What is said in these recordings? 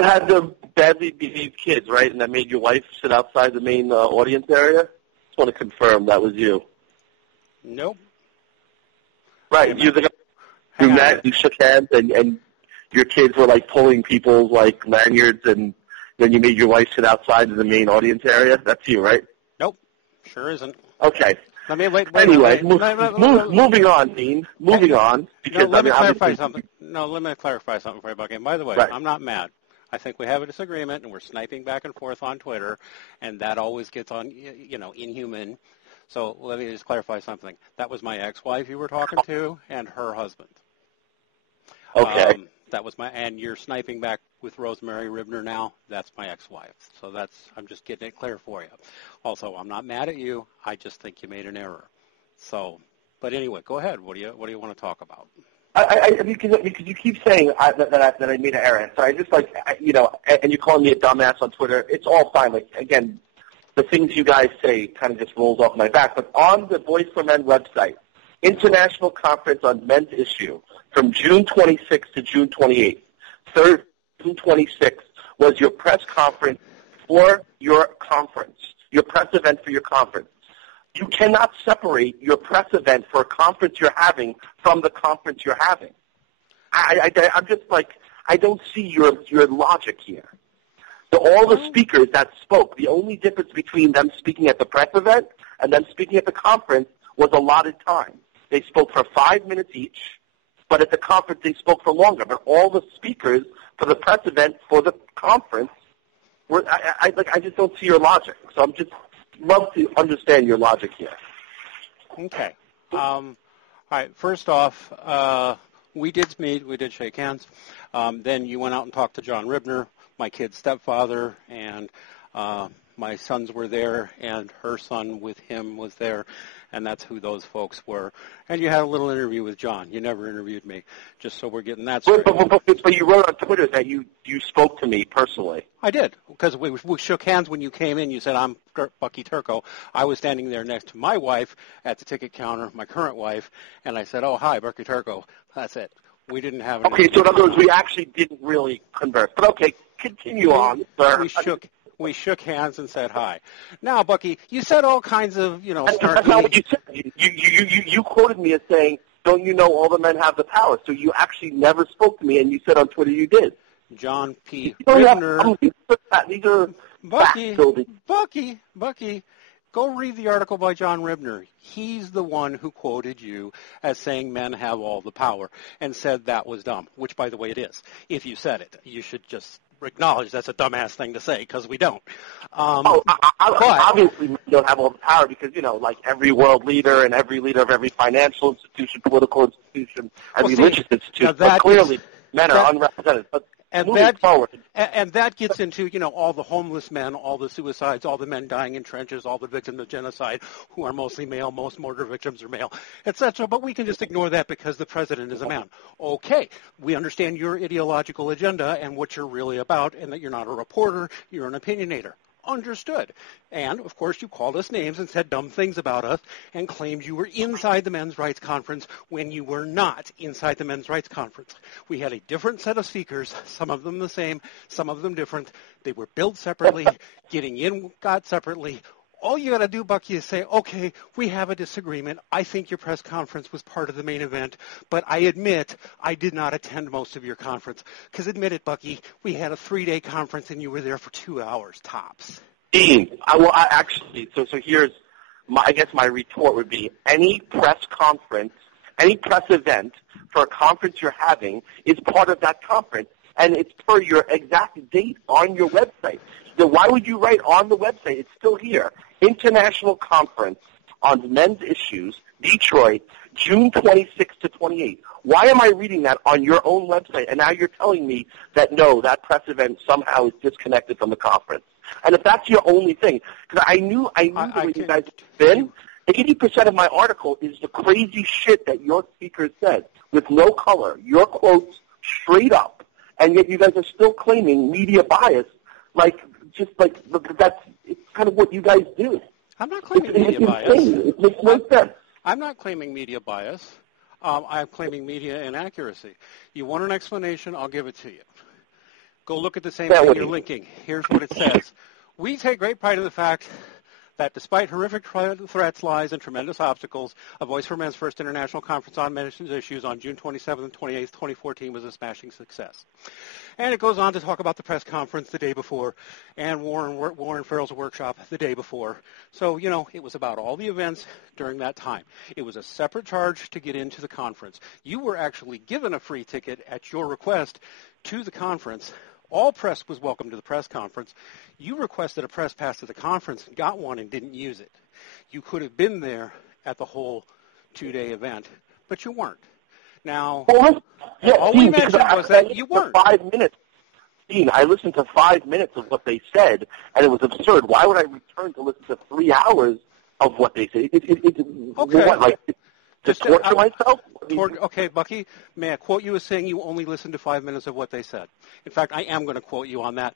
that had the badly behaved kids, right? And that made your wife sit outside the main audience area? Just want to confirm that was you. Nope. Right. You the guy who met, you shook hands, and your kids were like pulling people's like lanyards, and then you made your wife sit outside in the main audience area. That's you, right? Nope. Sure isn't. Okay. Wait. Moving on, Dean. Moving on. Because, let me clarify something. No, let me clarify something for you, Bucky. And by the way, right. I'm not mad. I think we have a disagreement, and we're sniping back and forth on Twitter, and that always gets on, inhuman. So let me just clarify something. That was my ex-wife you were talking to, and her husband. Okay. That was and you're sniping back with Rosemary Ribner now. That's my ex-wife. So I'm just getting it clear for you. Also, I'm not mad at you. I just think you made an error. So, but anyway, go ahead. What do you want to talk about? Because you keep saying that I made an error. So I just and you're calling me a dumbass on Twitter. It's all fine. Like, again, the things you guys say kind of just rolls off my back. But on the Voice for Men website, International Conference on Men's Issue, from June 26th to June 28th. June 26th was your press conference for your conference, your press event for your conference. You cannot separate your press event for a conference you're having from the conference you're having. I'm just like, I don't see your logic here. So all the speakers that spoke, the only difference between them speaking at the press event and them speaking at the conference was allotted time. They spoke for 5 minutes each, but at the conference they spoke for longer. But all the speakers for the press event for the conference were, I just don't see your logic. So I'm just love to understand your logic here. Okay. All right. First off, we did meet. We did shake hands. Then you went out and talked to John Ribner, my kid's stepfather, and my sons were there, and her son with him was there, and that's who those folks were. And you had a little interview with John. You never interviewed me, just so we're getting that straight. But you wrote on Twitter that you spoke to me personally. I did, because we shook hands when you came in. You said, I'm Bucky Turco. I was standing there next to my wife at the ticket counter, my current wife, and I said, oh, hi, Bucky Turco. That's it. We didn't have any. Okay, so in other words, we actually didn't really converse. But okay, continue on, sir. We shook hands and said hi. Now, Bucky, you said all kinds of, That's not what you said. You quoted me as saying, don't you know all the men have the power? So you actually never spoke to me, and you said on Twitter you did. John P. Ribner. These are Bucky, go read the article by John Ribner. He's the one who quoted you as saying men have all the power and said that was dumb, which, by the way, it is. If you said it, you should just acknowledge that's a dumbass thing to say, because we don't. Obviously, we don't have all the power because, like every world leader and every leader of every financial institution, political institution, and religious institution, but clearly men are unrepresented. But moving forward. And that gets into, all the homeless men, all the suicides, all the men dying in trenches, all the victims of genocide who are mostly male, most murder victims are male, etc. But we can just ignore that because the president is a man. Okay, we understand your ideological agenda and what you're really about, and that you're not a reporter, you're an opinionator. Understood. And, of course, you called us names and said dumb things about us and claimed you were inside the Men's Rights Conference when you were not inside the Men's Rights Conference. We had a different set of speakers, some of them the same, some of them different. They were billed separately, getting in got separately. All you got to do, Bucky, is say, okay, we have a disagreement. I think your press conference was part of the main event, but I admit I did not attend most of your conference. Because admit it, Bucky, we had a 3-day conference and you were there for 2 hours tops. Dean, so here's, I guess my retort would be, any press conference, any press event for a conference you're having is part of that conference, and it's per your exact date on your website. So why would you write on the website? It's still here. International Conference on Men's Issues, Detroit, June 26th to 28th. Why am I reading that on your own website? And now you're telling me that, no, that press event somehow is disconnected from the conference. And if that's your only thing, because I knew the way you guys have been, 80% of my article is the crazy shit that your speakers said with no color, your quotes straight up, and yet you guys are still claiming media bias, that's it's kind of what you guys do. I'm not claiming media bias. It makes no sense. I'm not claiming media bias. I'm claiming media inaccuracy. You want an explanation, I'll give it to you. Go look at the same thing you're linking. Here's what it says. We take great pride in the fact that despite horrific threats, lies, and tremendous obstacles, a Voice for Men's first international conference on men's issues on June 27th and 28th, 2014 was a smashing success. And it goes on to talk about the press conference the day before and Warren Farrell's workshop the day before. So, it was about all the events during that time. It was a separate charge to get into the conference. You were actually given a free ticket at your request to the conference. All press was welcome to the press conference. You requested a press pass to the conference and got one and didn't use it. You could have been there at the whole 2-day event, but you weren't. Now, all we mentioned was that you weren't. 5 minutes. Dean, I listened to 5 minutes of what they said, and it was absurd. Why would I return to listen to 3 hours of what they said? To torture myself? Okay, Bucky, may I quote you as saying you only listened to 5 minutes of what they said? In fact, I am going to quote you on that.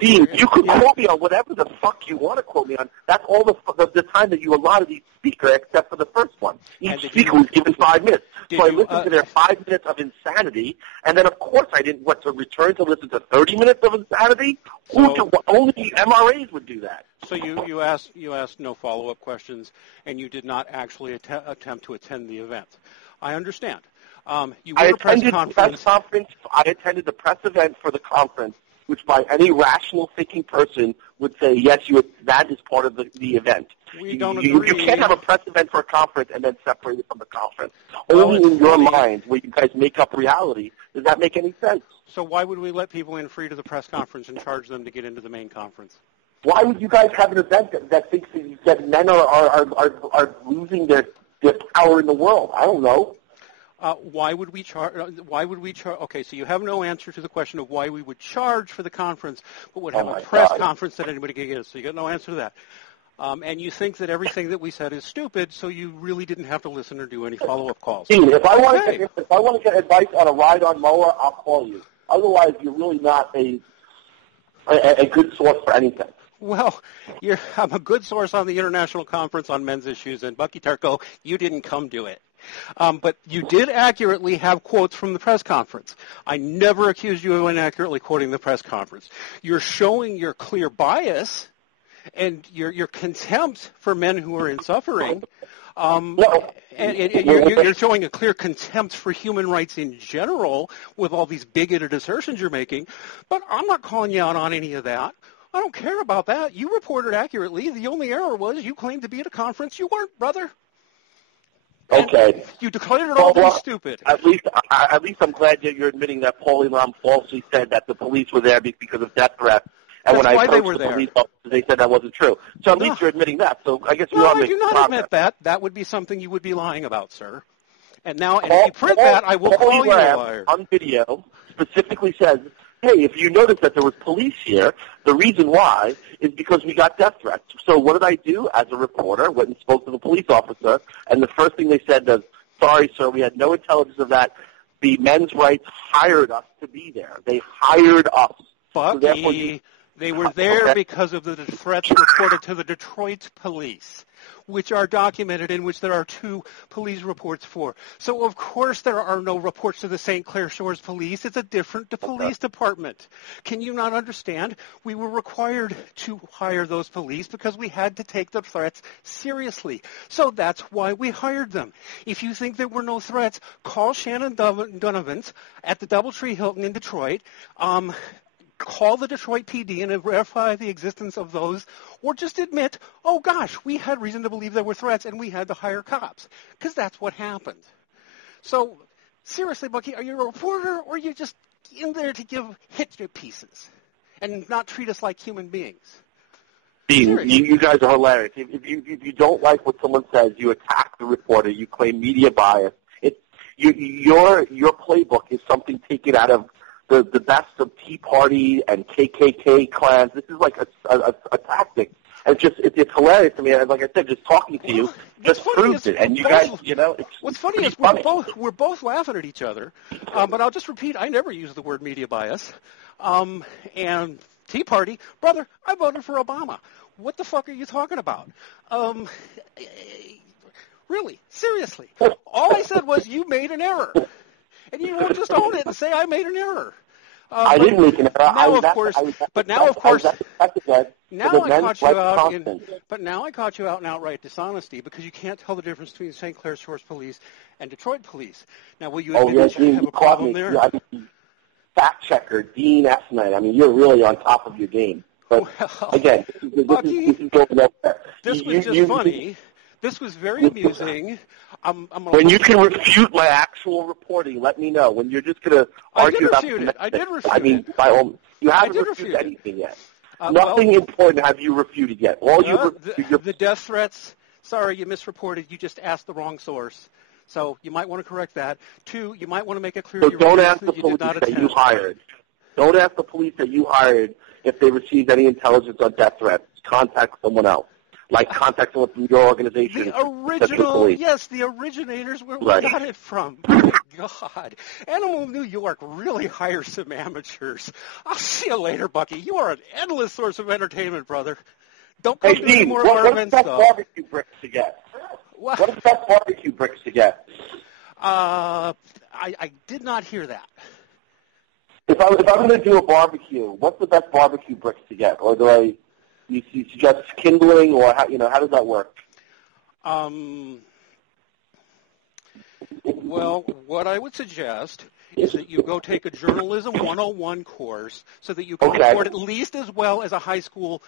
Dean, you could quote me on whatever the fuck you want to quote me on. That's all the time that you allotted each speaker, except for the first one. Each speaker was given 5 minutes. So I listened to their 5 minutes of insanity, and then, of course, I didn't want to return to listen to 30 minutes of insanity. Only MRAs would do that. So you asked no follow-up questions, and you did not actually attempt to attend the event. I understand. I attended the press event for the conference, which by any rational thinking person would say, yes, that is part of the event. We don't agree. You can't have a press event for a conference and then separate it from the conference. Only in your mind, where you guys make up reality, does that make any sense? So why would we let people in free to the press conference and charge them to get into the main conference? Why would you guys have an event that thinks that men are losing their power in the world? I don't know. Why would we charge? Okay, so you have no answer to the question of why we would charge for the conference, but would have a press conference that anybody could get. So you got no answer to that. And you think that everything that we said is stupid, so you really didn't have to listen or do any follow-up calls. Dean, if I want to get advice on a ride-on mower, I'll call you. Otherwise, you're really not a good source for anything. Well, I'm a good source on the International Conference on Men's Issues, and Bucky Turco, you didn't come to it. But you did accurately have quotes from the press conference. I never accused you of inaccurately quoting the press conference. You're showing your clear bias and your contempt for men who are in suffering. And you're showing a clear contempt for human rights in general with all these bigoted assertions you're making. But I'm not calling you out on any of that. I don't care about that. You reported accurately. The only error was you claimed to be at a conference. You weren't, brother. Okay. You declared it all to be stupid. At least I'm glad that you're admitting that Paul Elam falsely said that the police were there because of death threats. And That's when I why they approached were the there. police officers, they said that wasn't true. So at least you're admitting that. So I guess I do not admit that. That would be something you would be lying about, sir. And if you print that, I will call you a liar. On video specifically says, hey, if you notice that there was police here, the reason why is because we got death threats. So what did I do as a reporter? Went and spoke to the police officer, and the first thing they said was, sorry, sir, we had no intelligence of that. The men's rights hired us to be there. They hired us. Bucky, they were there because of the threats reported to the Detroit police, which are documented, in which there are 2 police reports for. So, of course, there are no reports to the St. Clair Shores Police. It's a different police department. Can you not understand? We were required to hire those police because we had to take the threats seriously. So that's why we hired them. If you think there were no threats, call Shannon Donovans at the Doubletree Hilton in Detroit. Call the Detroit PD and verify the existence of those, or just admit, oh gosh, we had reason to believe there were threats and we had to hire cops, because that's what happened. So, seriously, Bucky, are you a reporter, or are you just in there to give hit pieces and not treat us like human beings? Dean, you guys are hilarious. If you don't like what someone says, you attack the reporter, you claim media bias. Your playbook is something taken out of the best of Tea Party and KKK clans. This is like a tactic. And it's hilarious to me. And like I said, just talking to you just proves it. And you guys, what's funny is we're both laughing at each other. But I'll just repeat, I never use the word media bias. And Tea Party, brother, I voted for Obama. What the fuck are you talking about? Really, seriously. All I said was you made an error. And you won't just own it and say I made an error. I didn't make an error. Now, of course, now I caught you out in outright dishonesty because you can't tell the difference between St. Clair Shores Police and Detroit Police. Now, will you admit that you have a problem there? Fact checker, Dean Esmay. I mean, you're really on top of your game. But again, Bucky, this is going nowhere. This was just funny. This was very amusing. When you can refute my actual reporting, let me know. When you're just going to argue about it. I did refute it. I mean, you haven't refuted anything yet. Nothing important have you refuted yet. The death threats, sorry, you misreported. You just asked the wrong source. So you might want to correct that. 2, you might want to make it clear so don't ask the police that you hired. Don't ask the police that you hired if they received any intelligence on death threats. Contact someone else. Like contact someone from your organization. The originators where we got it from. My God. Animal New York really hires some amateurs. I'll see you later, Bucky. You are an endless source of entertainment, brother. Don't come to any more of our events, though. What's the best barbecue bricks to get? What are the best barbecue bricks to get? I did not hear that. If I'm going to do a barbecue, what's the best barbecue bricks to get? Or do you suggest kindling, or how does that work? Well, what I would suggest is that you go take a Journalism 101 course so that you can report at least as well as a high school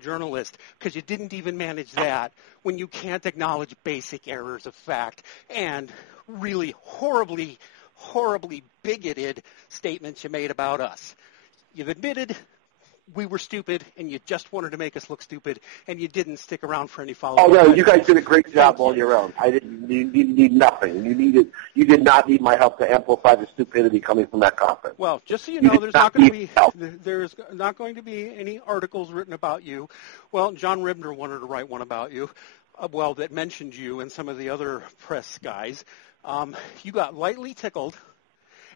journalist, because you didn't even manage that when you can't acknowledge basic errors of fact and really horribly bigoted statements you made about us. You've admitted we were stupid, and you just wanted to make us look stupid, and you didn't stick around for any follow-up. Oh no, you guys did a great job on your own. You didn't need nothing. You did not need my help to amplify the stupidity coming from that conference. Well, just so you know, there's not going to be any articles written about you. Well, John Ribner wanted to write one about you, that mentioned you and some of the other press guys. You got lightly tickled.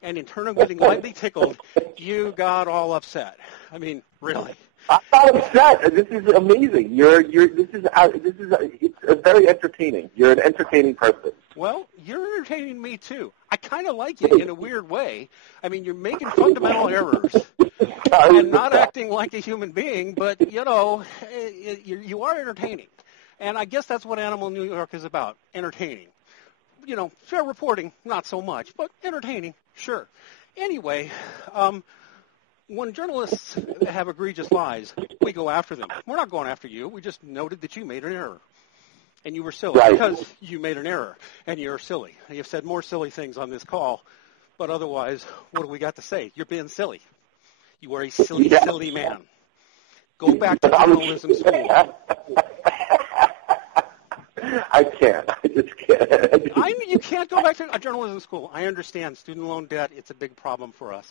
And in turn of getting lightly tickled, you got all upset. I mean, really. I'm not upset. This is amazing. It's very entertaining. You're an entertaining person. Well, you're entertaining me too. I kind of like you in a weird way. I mean, you're making fundamental errors and not acting like a human being, but you are entertaining. And I guess that's what Animal New York is about, entertaining. Fair reporting, not so much, but entertaining, sure. Anyway, when journalists have egregious lies, we go after them. We're not going after you. We just noted that you made an error. And you were silly because you made an error, and you're silly. And you've said more silly things on this call, but otherwise, what do we got to say? You're being silly. You are a silly man. Go back to journalism school. I can't. I just can't. You can't go back to a journalism school. I understand student loan debt. It's a big problem for us.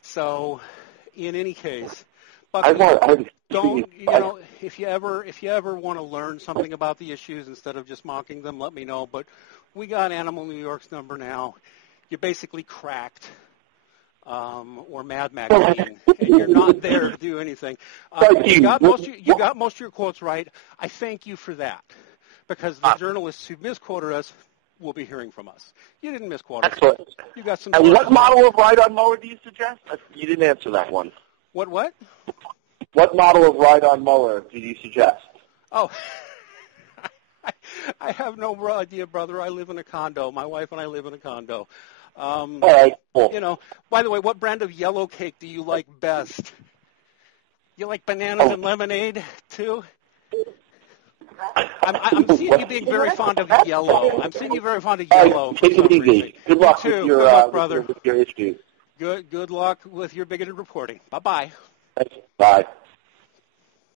So, in any case, Bucky, if you ever want to learn something about the issues instead of just mocking them, let me know. But we got Animal New York's number now. You're basically cracked. Or Mad Magazine, and you're not there to do anything. You got most of your quotes right. I thank you for that. Because the journalists who misquoted us will be hearing from us. You didn't misquote us. Excellent. You got some. And what model of ride-on mower do you suggest? You didn't answer that one. What? What model of ride-on mower do you suggest? Oh, I have no idea, brother. I live in a condo. My wife and I live in a condo. All right, cool. By the way, what brand of yellow cake do you like best? You like bananas and lemonade, too? I'm seeing you being very fond of yellow. Take it easy. Good luck with your, good luck, brother. With your issues. Good luck with your bigoted reporting. Bye-bye. Thanks. Bye.